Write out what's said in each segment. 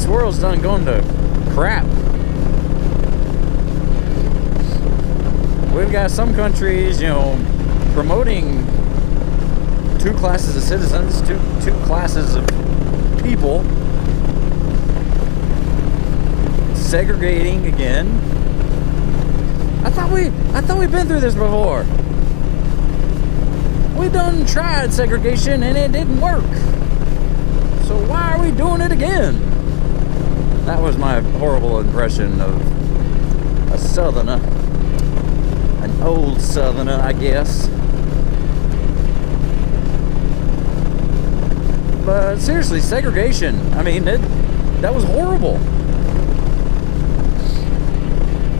this world's done gone to crap. We've got some countries, promoting two classes of citizens, two classes of people, segregating again. I thought we'd been through this before. We done tried segregation and it didn't work. So why are we doing it again? That was my horrible impression of a southerner. An old southerner, I guess. But seriously, segregation, I mean, that was horrible.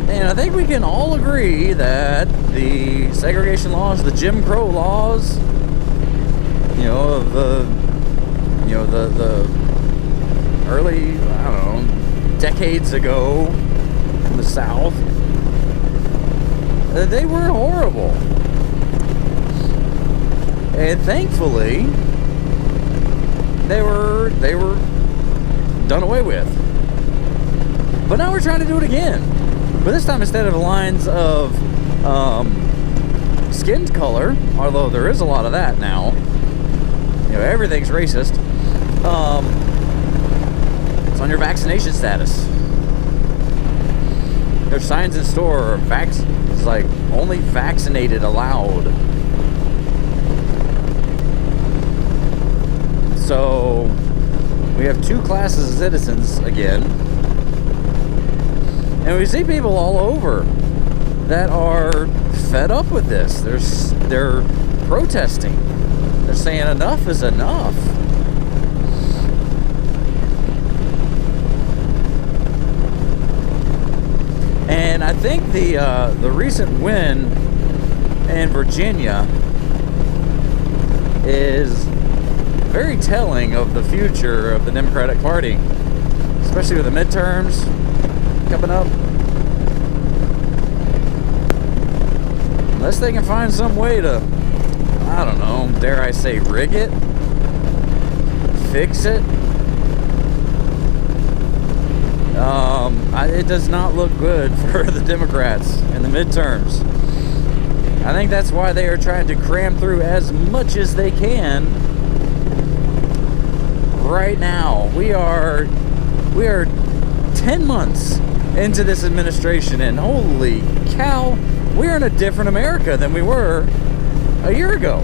And I think we can all agree that the segregation laws, the Jim Crow laws, the early, decades ago in the South, they were horrible. And thankfully, they were done away with. But now we're trying to do it again. But this time, instead of lines of skin color, although there is a lot of that now, everything's racist, it's on your vaccination status. There's signs in store, it's like only vaccinated allowed. So we have two classes of citizens again. And we see people all over that are fed up with this. They're protesting. They're saying enough is enough. And I think the recent win in Virginia is very telling of the future of the Democratic Party, especially with the midterms coming up. Unless they can find some way to, I don't know, dare I say, rig it, fix it. It does not look good for the Democrats in the midterms. I think that's why they are trying to cram through as much as they can right now. We are 10 months into this administration, and holy cow, we're in a different America than we were a year ago.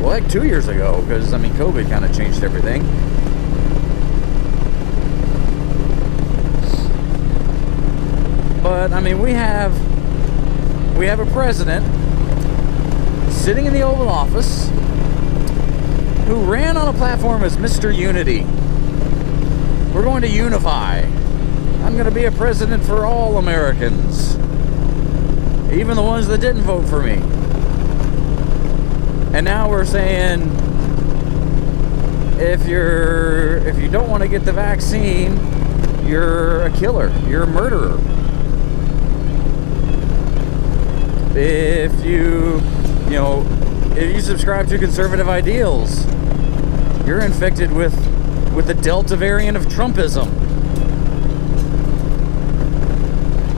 Well, like 2 years ago, because COVID kind of changed everything. But we have a president sitting in the Oval Office who ran on a platform as Mr. Unity. We're going to unify. I'm going to be a president for all Americans, even the ones that didn't vote for me. And now we're saying, if you don't want to get the vaccine, you're a killer, you're a murderer. If you subscribe to conservative ideals, you're infected with the Delta variant of Trumpism.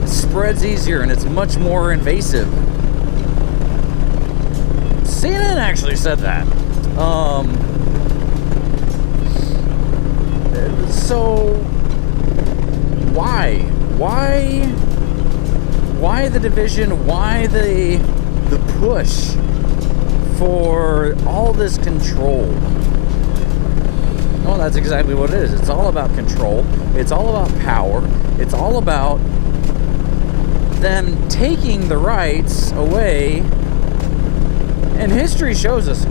It spreads easier and it's much more invasive. CNN actually said that. So why the division? Why the push for all this control? Well, that's exactly what it is. It's all about control. It's all about power. It's all about them taking the rights away. And history shows us,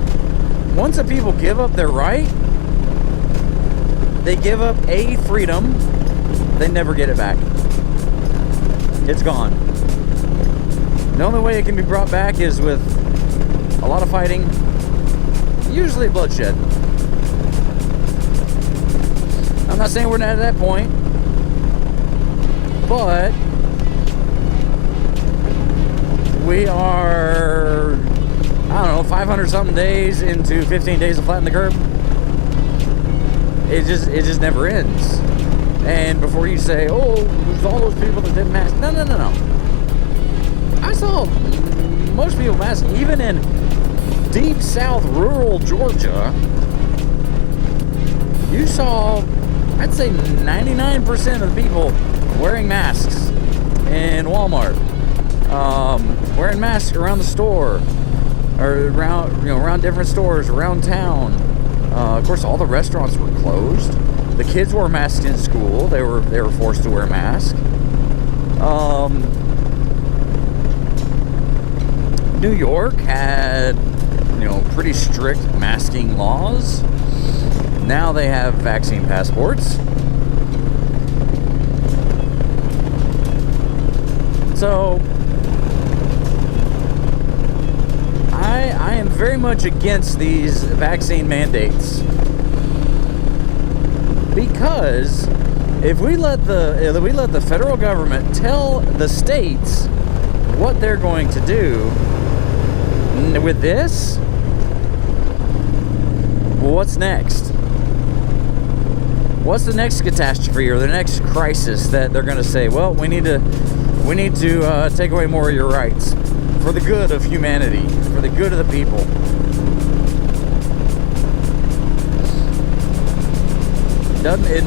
once a people give up their right, they give up a freedom, they never get it back. It's gone. The only way it can be brought back is with a lot of fighting, usually bloodshed. I'm not saying we're not at that point, but we are, 500 something days into 15 days of flatten the curve. it just never ends. And before you say, oh, there's all those people that didn't mask. No. I saw most people mask, even in deep south rural Georgia. You saw, I'd say 99% of the people wearing masks in Walmart, wearing masks around the store, or around different stores around town. Of course, all the restaurants were closed. The kids wore masks in school. They were forced to wear masks. New York had, pretty strict masking laws. Now they have vaccine passports. So I am very much against these vaccine mandates, because if we let the federal government tell the states what they're going to do with this, what's next? What's the next catastrophe or the next crisis that they're going to say, well, we need to take away more of your rights for the good of humanity, for the good of the people?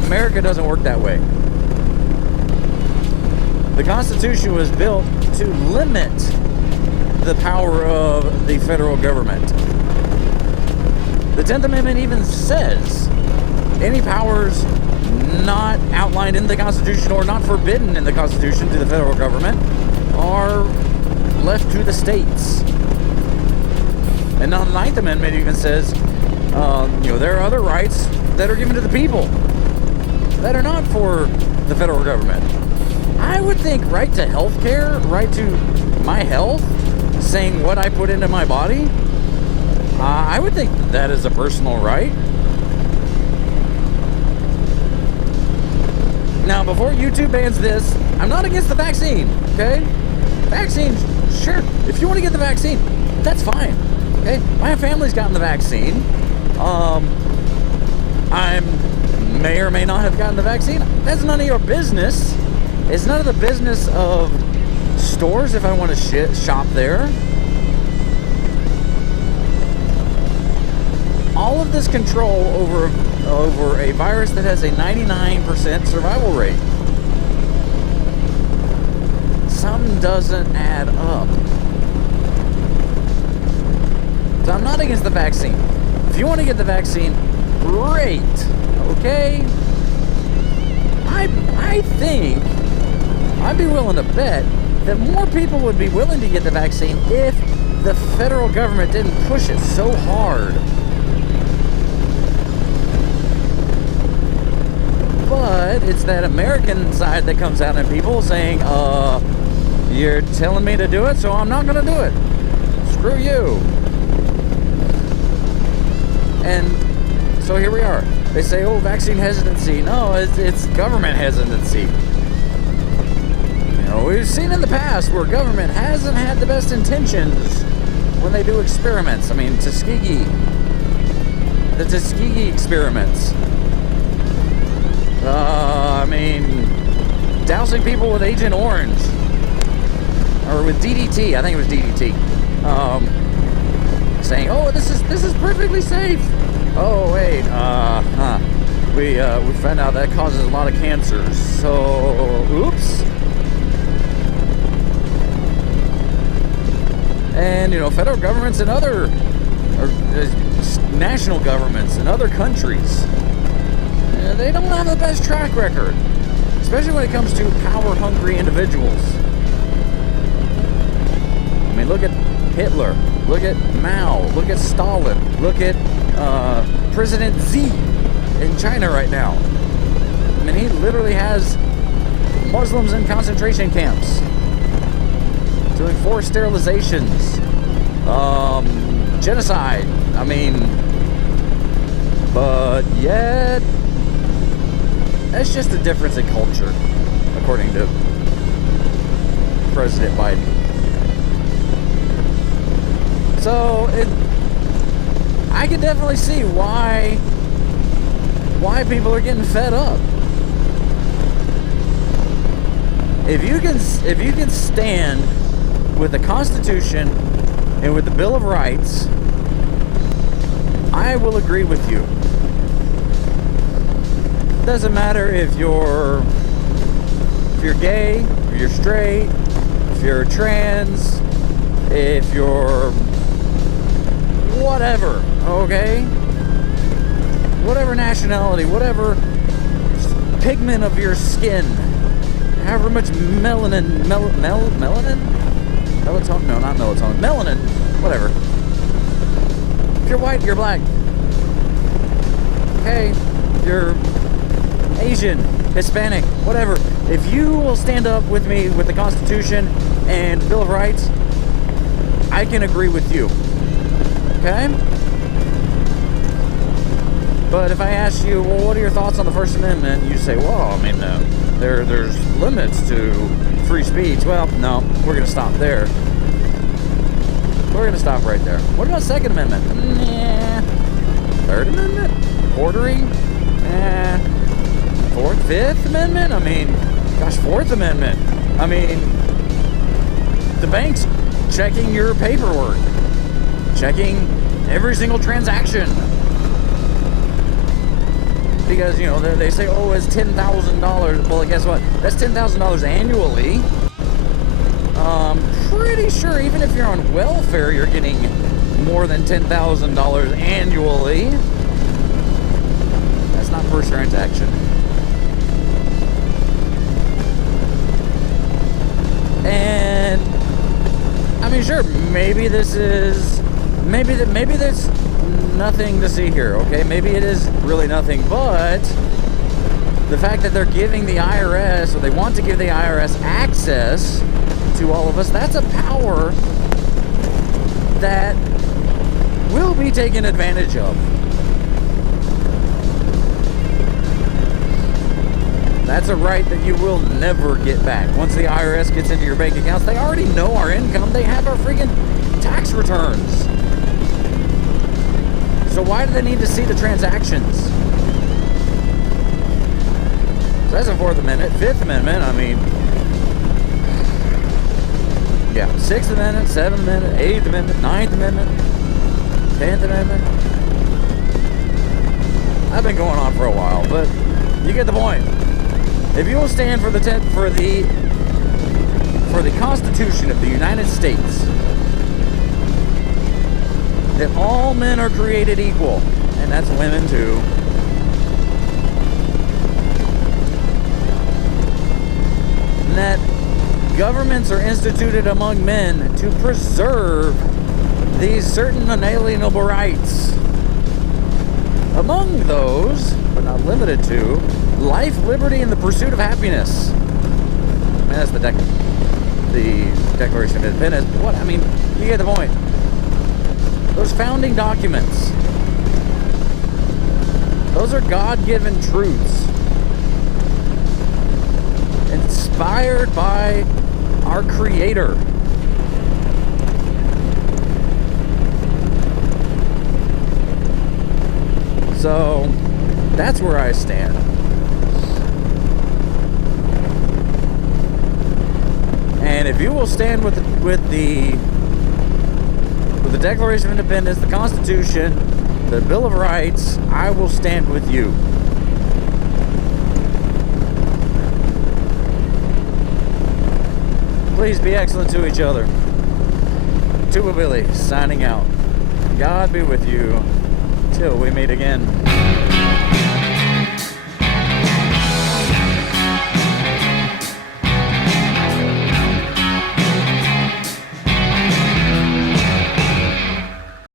America doesn't work that way. The Constitution was built to limit the power of the federal government. The 10th Amendment even says any powers not outlined in the Constitution or not forbidden in the Constitution to the federal government are left to the states. And now the 9th Amendment even says, there are other rights that are given to the people that are not for the federal government. I would think right to health care, right to my health, saying what I put into my body, I would think that is a personal right. Now, before YouTube bans this, I'm not against the vaccine, okay? Vaccine, sure. If you want to get the vaccine, that's fine, okay? My family's gotten the vaccine. I may or may not have gotten the vaccine. That's none of your business. It's none of the business of stores if I want to shop there. All of this control over a virus that has a 99% survival rate. Something doesn't add up. So I'm not against the vaccine. If you want to get the vaccine, great. Okay? I think I'd be willing to bet that more people would be willing to get the vaccine if the federal government didn't push it so hard. But it's that American side that comes out in people saying, you're telling me to do it, so I'm not going to do it. Screw you. And so here we are. They say, oh, vaccine hesitancy. No, it's government hesitancy. We've seen in the past where government hasn't had the best intentions when they do experiments. I mean, Tuskegee. The Tuskegee experiments. Dousing people with Agent Orange. Or with DDT. I think it was DDT. Saying, oh, this is perfectly safe. Oh, wait, we found out that causes a lot of cancers. So, oops. And, federal governments and other national governments in other countries, they don't have the best track record, especially when it comes to power-hungry individuals. I mean, look at Hitler, look at Mao, look at Stalin, look at President Xi in China right now. I mean, he literally has Muslims in concentration camps, doing forced sterilizations, genocide. I mean, but yet, that's just a difference in culture, according to President Biden. So, I can definitely see why why people are getting fed up. If you can stand with the Constitution and with the Bill of Rights, I will agree with you. Doesn't matter if you're gay, if you're straight, if you're trans, if you're whatever, okay? Whatever nationality, whatever pigment of your skin, however much melanin, melatonin? No, not melatonin. Melanin, whatever. If you're white, you're black. Okay, you're Asian, Hispanic, whatever. If you will stand up with me with the Constitution and the Bill of Rights, I can agree with you. Okay? But if I ask you, well, what are your thoughts on the First Amendment? You say, well, I mean, there's limits to free speech. Well, no, we're going to stop there. We're going to stop right there. What about Second Amendment? Nah. Third Amendment? Ordering? Nah. Fourth, Fifth Amendment? I mean, gosh, Fourth Amendment. I mean, the bank's checking your paperwork, checking every single transaction. Because, you know, they say, oh, it's $10,000. Well, guess what? That's $10,000 annually. Pretty sure even if you're on welfare, you're getting more than $10,000 annually. That's not per transaction. And I mean, sure, maybe there's nothing to see here, okay? Maybe it is really nothing, but the fact that they're giving the IRS, or they want to give the IRS access to all of us, that's a power that will be taken advantage of. That's a right that you will never get back. Once the IRS gets into your bank accounts, they already know our income. They have our freaking tax returns. So why do they need to see the transactions? So that's the Fourth Amendment. Fifth Amendment, I mean, yeah, Sixth Amendment, Seventh Amendment, Eighth Amendment, Ninth Amendment, 10th Amendment. I've been going on for a while, but you get the point. If you will stand for the Constitution of the United States, that all men are created equal, and that's women too. And that governments are instituted among men to preserve these certain unalienable rights. Among those, but not limited to, life, liberty, and the pursuit of happiness. I mean, that's the Declaration of Independence. What? I mean, you get the point. Those founding documents, those are God-given truths, inspired by our Creator. So that's where I stand. And if you will stand with the Declaration of Independence, the Constitution, the Bill of Rights, I will stand with you. Please be excellent to each other. Tuba Billy signing out. God be with you till we meet again.